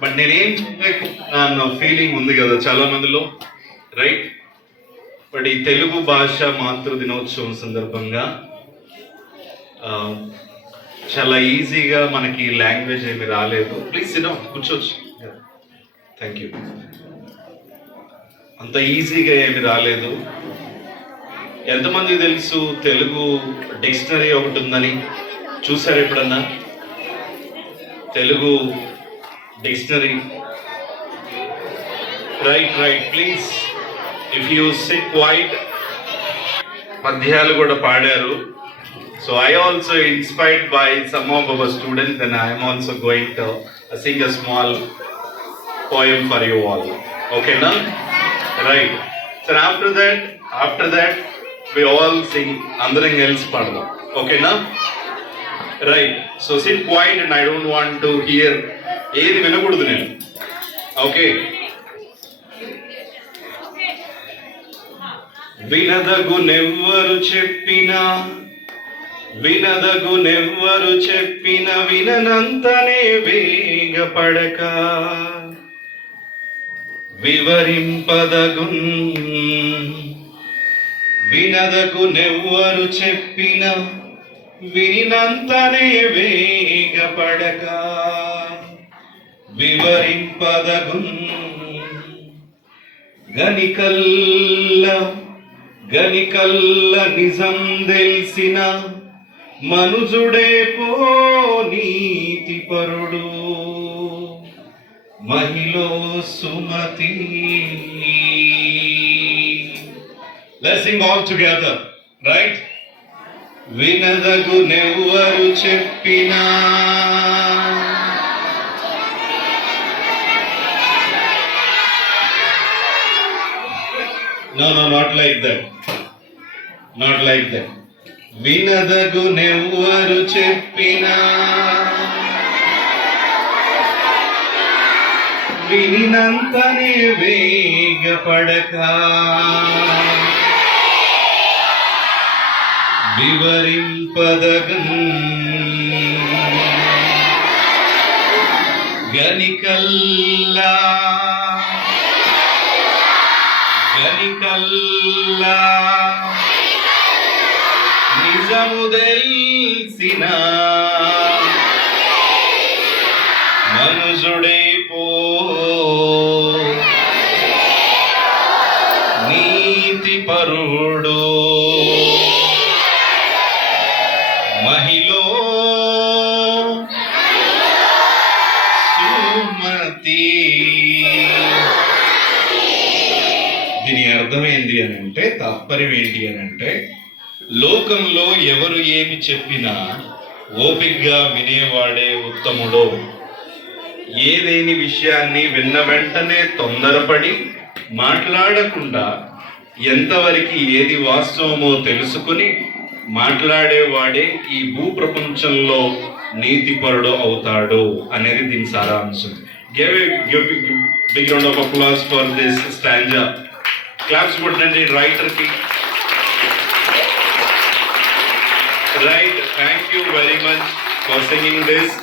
But నేనేం చెప్పలేకున్నాను feeling ఉంది కదా చాలా మందిలో రైట్ బట్ ఈ తెలుగు భాష మాతృ దినోత్సవం సందర్భంగా చాలా ఈజీగా మనకి లాంగ్వేజ్ ఏమి రాలేదు. ప్లీజ్ సిడౌ కూర్చోవచ్చు. థ్యాంక్ యూ అంత ఈజీగా ఏమి రాలేదు. ఎంతమంది తెలుసు తెలుగు డిక్షనరీ ఒకటి ఉందని? చూసారు ఎప్పుడన్నా? Telugu dictionary right right please if you sit quiet పద్యాలు కూడా పాడారు. So I also inspired by some of our students and I'm also going to sing a small poem for you all. Okay, now? Right. So after that, after that, we all sing అందరం కలిసి పాడదాం. ఓకేనా right so sit quiet and I don't want to hear ఏది వినకూడదు నేను. Okay. వినదగునెవ్వరు చెప్పినా వినదగునెవ్వరు చెప్పిన విననంతనే వేగపడక వివరింపదగున్ వినదగునెవ్వరు చెప్పిన వినినంతనే వేగపడక వివరింపదగున్. గనికల్ల గనికల్ల నిజం తెలిసిన మనుజుడే పో నీతి పరుడు. మహిళ Sumati. Let's sing all together right వినదగు నెవ్వరు చెప్పినా no no not like that not like that వినదగు నెవ్వరు చెప్పినా. వినినంతనే వేగపడక వివరింపదగన్ గనికల్లా. గనికల్లా నిజము తెలిసిన. మనుజుడే పో. నీతి పరుడు మహిళ అర్థం ఏంటి అని అంటే తాత్పర్యం ఏంటి అని అంటే లోకంలో ఎవరు ఏమి చెప్పినా ఓపిగ్గా వినేవాడే ఉత్తముడో. ఏదేని విషయాన్ని విన్న వెంటనే తొందరపడి మాట్లాడకుండా ఎంతవరకు ఏది వాస్తవమో తెలుసుకుని మాట్లాడేవాడే ఈ భూ ప్రపంచంలో నీతిపరుడు అవుతాడు అనేది దీని సారాంశం. Give give big round of applause for this stanza claps కొట్టండి రైటర్ కి right thank you very much for singing this